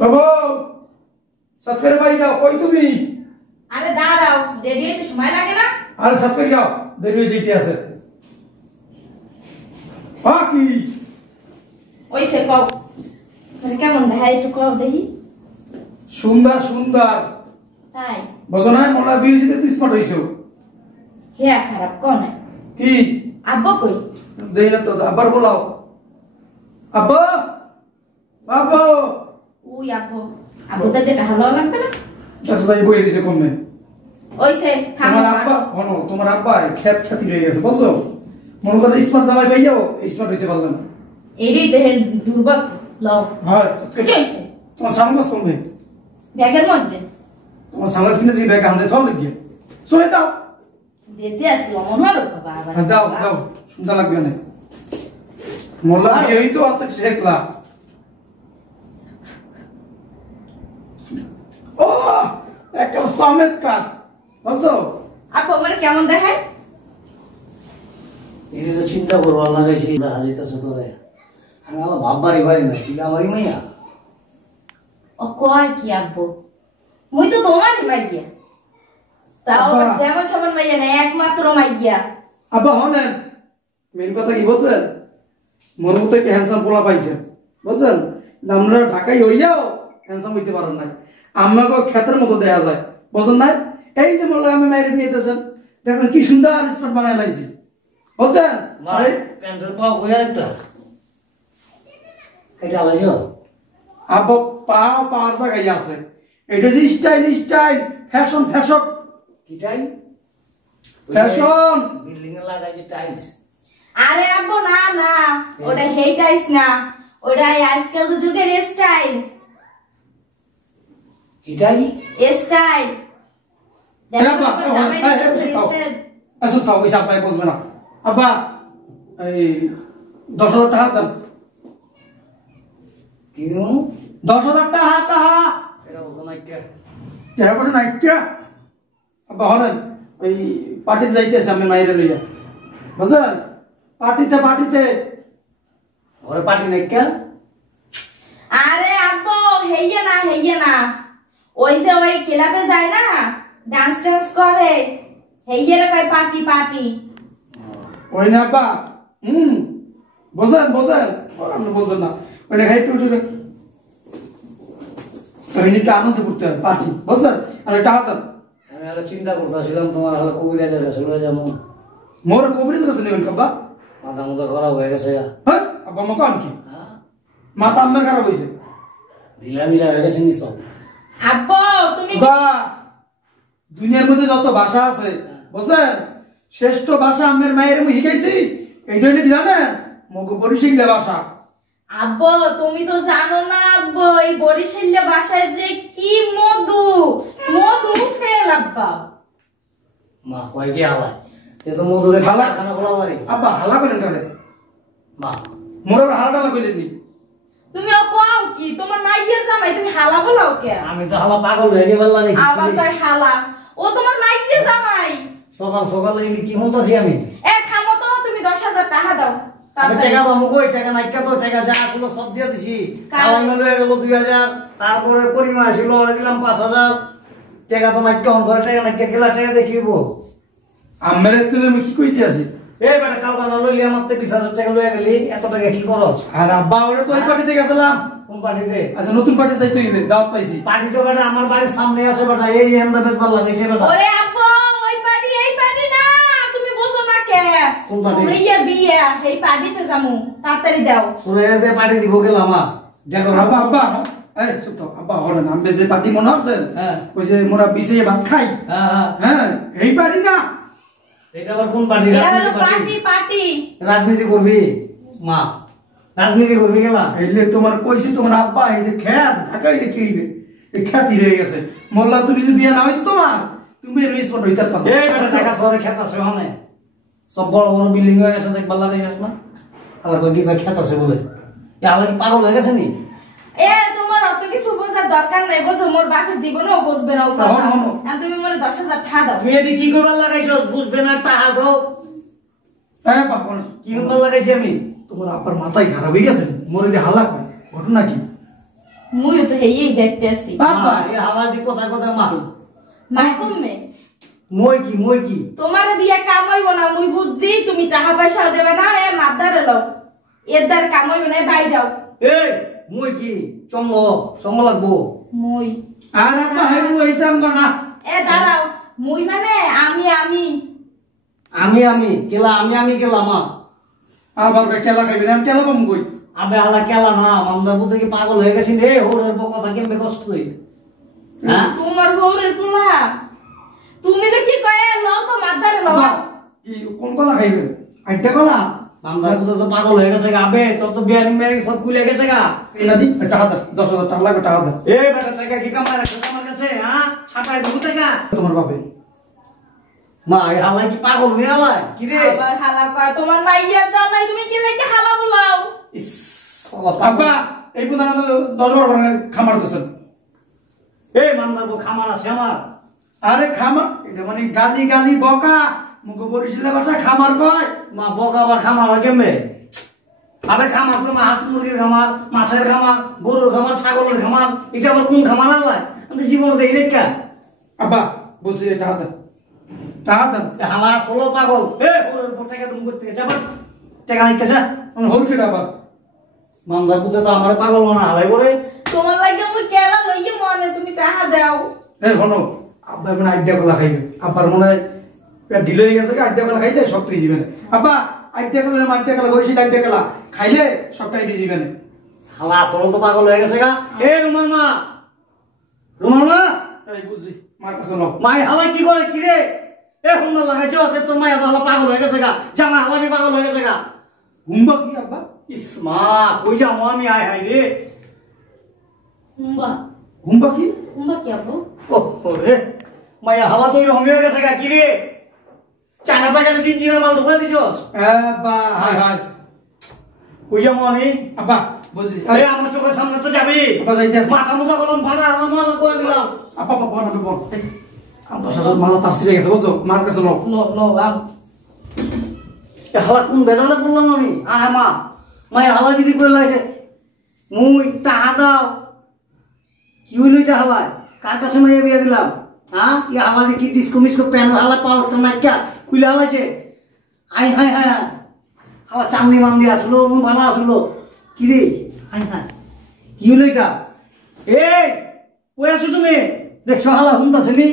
বাবু সৎকার ভাই যাও কই তুমি? আরে দাঁড়াও, রেডি হইতে সময় লাগে না? আরে সৎকার যাও, দেরি হয়ে যেতে আছে। কি ওই সে কও, মানে কেমন দেখায় একটু কও দেখি। সুন্দর সুন্দর তাই বসো না, মোলা বিয়ে যেতে তুই স্মার্ট হইছো। হে খারাপ কোন কি আব্বা কই? দেই না তো, আবার বলাও। আব্বা বাবু ওই আব্বু, আব্বু তো দেখা ভালো লাগবে না। আচ্ছা তাই বই দিছে কমনে। ওই সে থামো। তোমার আব্বা হনো, তোমার আব্বা খেত খাতি রয়ে গেছে বুঝছো। মনে করো স্মার্ট জামাই পাই যাও, স্মার্ট হইতে পারলো না। এডি তো হে দুর্ভাগ্য লও। হ্যাঁ কি হইছে? তোমার সামলাস কমবে, ব্যাগের মধ্যে তোমার সামলাস কিনেছি ব্যাগ আনতে থল লাগিয়ে চলে দাও। দিতে আসি অমন হলো বাবা। দাও দাও, সুন্দর লাগবে না। মোল্লা বিয়ে হইতো অত শেখলা। ও একটা সামেত কাট বুঝছো। আব্বু মানে কেমন দেখায়? এই তো চিন্তা করবার লাগাইছি হাজিতেছে তোরে। আমি আলো ভাববারই পারি না, তুই আমারই মাইয়া। ও কয় কি আব্বু, মুই তো তোমারই মাইয়া। তাও যেমন সমান মাইয়া না, একমাত্র মাইয়া। আব্বা হনেন মেন কথা কি বলছেন, মনের মতো একটা হ্যান্ডসাম পোলা পাইছেন বুঝছেন। আমরা ঢাকায় হইয়াও হ্যান্ডসাম হইতে পারেন নাই, আমাকে ক্ষেতের মতো দেয়া যায় বুঝছেন না। এই যে বললাম আমি মায়ের বিয়ে দিয়েছেন, দেখেন কি সুন্দর স্পট বানায় লাইছি বুঝছেন। প্যান্টের পাও কইয়া একটা এটা আলাইছো। আব্বা পাও পাওয়ার জায়গায় আছে, এটা যে স্টাইল স্টাইল ফ্যাশন ফ্যাশন। কি টাইল? ফ্যাশন বিল্ডিং এ লাগাইছে টাইলস। আরে আব্বু না না, ওটা হেই টাইস না, ওটা আজকাল যুগের স্টাইল। কি টাইল? স্টাইল আব্বা আসো তাও হিসাব পাই বুঝবে না। আব্বা এই 10,000 টাকা দেন। কি দিমু? 10,000 টাকা টাকা এটা বলছ না কে? টাকা পয়সা নাই কে? আব্বা হরেন ওই পার্টিতে যাইতেছে আমি মাইরে লইয়া বুঝছেন। পার্টিতে পার্টিতে ঘরে পার্টি নাই কে? আরে আব্বু হেইয়া না, ওই যে ওই ক্লাবে যায় না, ডান্স ডান্স করে, হেইয়ার কয় পার্টি পার্টি। ওই না আব্বা। বোঝেন বোঝেন, আপনি বুঝবেন না। ওইটা খাই একটু কাহিনীটা আনন্দ করতে হবে পার্টি বুঝছেন। আর টাকা দেন। আমি আরো চিন্তা করতেছিলাম তোমার হলো কবিরাজের কাছে লয়ে যাবো। মোর কবিরাজ কাছে নেবেন আব্বা? মাথা মুথা খারাপ হয়ে গেছে। হ্যাঁ আব্বা মা কান কি মাথা আমার খারাপ হয়েছে, ঢিলা মিলা হয়ে গেছে নিশ্চয়। আব্বু তুমি বা দুনিয়ার মধ্যে যত ভাষা আছে বুঝছেন, শ্রেষ্ঠ ভাষা আমের মায়ের আমি শিখাইছি। এইটা হইলে কি জানেন, মগ বরিশাল ভাষা। আব্বু তুমি তো জানো না আব্বু, এই বরিশাল্য ভাষায় যে কি মধু, মধু ফেল আব্বা। মা কয় কি আলাই এ তো মধুরে হালা খানা খোলা মারি। আব্বা হালা করেন কারে? মা মোর আবার হালা টালা কইলেন নি? তুমি কও কি তোমার মাইয়ের জামাই, তুমি হালা বলাও কে? আমি তো হালা পাগল হয়ে যাবার লাগাইছি। আবার কয় হালা, ও তোমার মাইয়ের জামাই। সকাল সকাল লাগলে কি হতাছি আমি। এ থামো তো, তুমি 10,000 টাকা দাও। আমি টাকা পাবো কই? টাকা নাই তো, টাকা যা আসলো সব দিয়ে দিছি। সালামি লয়ে গেল 2,000, তারপরে করিমা আসলো ওরে দিলাম 5,000 টাকা। তো নাই কেমন করে টাকা নাই গেলা টাকা দেখিব। আমের তুমি আমি কি কইতে আছি? এই বেটা কাল বানা লইলি আমার তে 20,000 টাকা লয়ে গেলি, এত টাকা কি করছ? আর আব্বা ওরে তো ওই পার্টিতে গেছিলাম। কোন পার্টিতে? আচ্ছা নতুন পার্টি যাইতে হইবে, দাওয়াত পাইছি। পার্টি তো বেটা আমার বাড়ির সামনে আছে বেটা, এই এন্ডা বেশ ভালো লাগাইছে বেটা। ওরে আব্বু ওই পার্টি এই পার্টি না, তুমি বুঝো না কে? কোন পার্টি? সুরিয়ার বিয়ে, এই পার্টিতে যামু, তাড়াতাড়ি দাও। সুরের বে পার্টি দিব গেলাম মা। দেখো আব্বা আব্বা এই চুপ তো আব্বা হরে নাম বেজে পার্টি মনে হচ্ছেন। হ্যাঁ ওই যে মোরা বিছে ভাত খাই। হ্যাঁ হ্যাঁ হ্যাঁ এই পার্টি না। এটা আবার কোন পার্টি? এটা হলো রাজনীতি পার্টি পার্টি। রাজনীতি করবি মা? রাজনীতি করবি গেলা? এইলে তোমার কইছি তোমার আব্বা এই যে খ্যাত ঢাকা হইলে কি হইবে, এই খ্যাতি রয়ে গেছে। মোল্লা তুমি যদি বিয়ে না হইতো তোমার, তুমি রিসপন্ড হইতার কথা। এই বেটা টাকা সরে খেত আছে ওখানে, সব বড় বড় বিল্ডিং হয়ে গেছে, দেখবার লাগাইছিস না? আলা কই কি ভাই খেত আছে বলে এ আলা কি পাগল হয়ে গেছে নি? এ তোমার অত কিছু বোঝার দরকার নাই, বুঝো মোর বাপের জীবনও বুঝবে না ও কথা। আর তুমি মোরে 10,000 টাকা দাও। তুই এটি কি করবার লাগাইছস? বুঝবে না টাকা দাও। হ্যাঁ বাবা কি করবার লাগাইছি আমি? তোমার আব্বার মাথায় খারাপ হয়ে গেছে, মরে দিয়ে হাল্লা করে ঘটনা কি? মুইও তো হেই দেখতে আছি বাবা এই হালা দি কথা কথা মাল মাই কমে মই কি তোমারে দিয়া কাম হইব না মুই বুঝছি তুমি টাকা পয়সাও দেবে না এ মাদারে লও এর দ্বার কাম হইব না বাই যাও এই মই কি চম্ম লাগবো মুই আর আব্বা হেবু হইছাম না এ দাঁড়াও মুই মানে আমি কেলা আমি কেলা মা আবার কেলা খাইবি না কেলা পাম কই আবে হালা কেলা না মামদার বুঝে কি পাগল হয়ে গেছিস রে হোরের কথা কেমনে কষ্ট হই হ্যাঁ তোমার বউরের পোলা তুমি যে কি কয়ে লও তো মাদারে লও বাবা কি কোন কলা খাইবে আইটা কলা মামদার বুঝে তো পাগল হয়ে গেছে গা আবে তোর তো বিয়ারিং সব খুলে গেছে গা এলা দি টাকা দে 10,000 টাকা লাগবে টাকা দে এ বেটা টাকা কি কামাই রাখছ আমার কাছে হ্যাঁ ছাপায় দেবো টাকা তোমার বাপে মা এই হালা কি পাগল হয়ে হালা কি রে আবার হালা কয় তোমার মাইয়ার জামাই তুমি কি লাগে হালা বলাও ইস শালা আব্বা এই প্রধান 10-12 খামার দিছেন এই মামদার বউ খামার আছে আমার আরে খামার এটা মানে গালি বকা মুখ বরিশালের ভাষা খামার কয় মা বকা আবার খামার হয় কেমনে আবে খামার তো হাঁস মুরগির খামার মাছের খামার গরুর খামার ছাগলের খামার এটা আবার কোন খামার আলায় আমি জীবনে দেই রেখা আব্বা বুঝছি টাকা দে টাকা দে হালা ষোলো পাগল এ ওর উপর টাকা তুমি করতে যাবা টাকা নিতেছে মানে হর কেটা আবার মামদার পুতে তো আমার পাগল মনে হালাই বলে তোমার লাগে মুই কেলা লইয়ে মনে তুমি টাকা দাও এই হনো আব্বা মানে আইডিয়া কলা খাইবে আব্বার মনে হয় পেট ঢিলে হয়ে গেছে আইডিয়া কলা খাইলে শক্ত হয়ে যাবে আব্বা আইডিয়া কলা বরিশাল আইডিয়া কলা খাইলে সবটাই হয়ে যাবে হালা ষোলো তো পাগল হয়ে গেছে গা এ রুমাল মা এই বুঝছি মার কাছে নাও মাই হালা কি করে কি রে এ হুন্ডা লাগাইছো আছে তোর মাই হালা পাগল হয়ে গেছে গা জামা হালাবি পাগল হয়ে গেছে গা হুম্বা কি আব্বা ইসমা কই যাবো আমি আয় হাই রে হুম্বা কি কি আব্বু ও রে মাই হালা তো রঙ হয়ে গেছে গা কি রে চানা প্যাকেটে 3 দিনের মাল ঢুকা দিছস আব্বা হাই হাই কই যাবো আমি আব্বা বুঝছি আরে আমার চোখের সামনে তো যাবি আব্বা যাইতে আছে মাথা মুথা কলম ফাটা আমার মাল কই দিলাম আব্বা বাবা না বাবা আব্বা সারা মাথা তাসিরে গেছে বুঝছো মার কাছে নাও লো লো আম এ হালা কোন বেজালে পড়লাম আমি আয় মা মাই হালা বিধি করে লাইছে মুই টাকা দাও কি হইল এটা হালায় কার কাছে মাইয়া বিয়া দিলাম হ্যাঁ ই হালা কি ডিস্কো মিস্কো প্যান হালা পাওয়া তো না ক্যা খুলে হালাইছে আই হাই হাই হালা চান্দি মান্দি আসলো মুই ভালো আসলো কি রে হাই হাই কি হইল এটা এই কই আছো তুমি দেখছো হালা হুমতাছে নি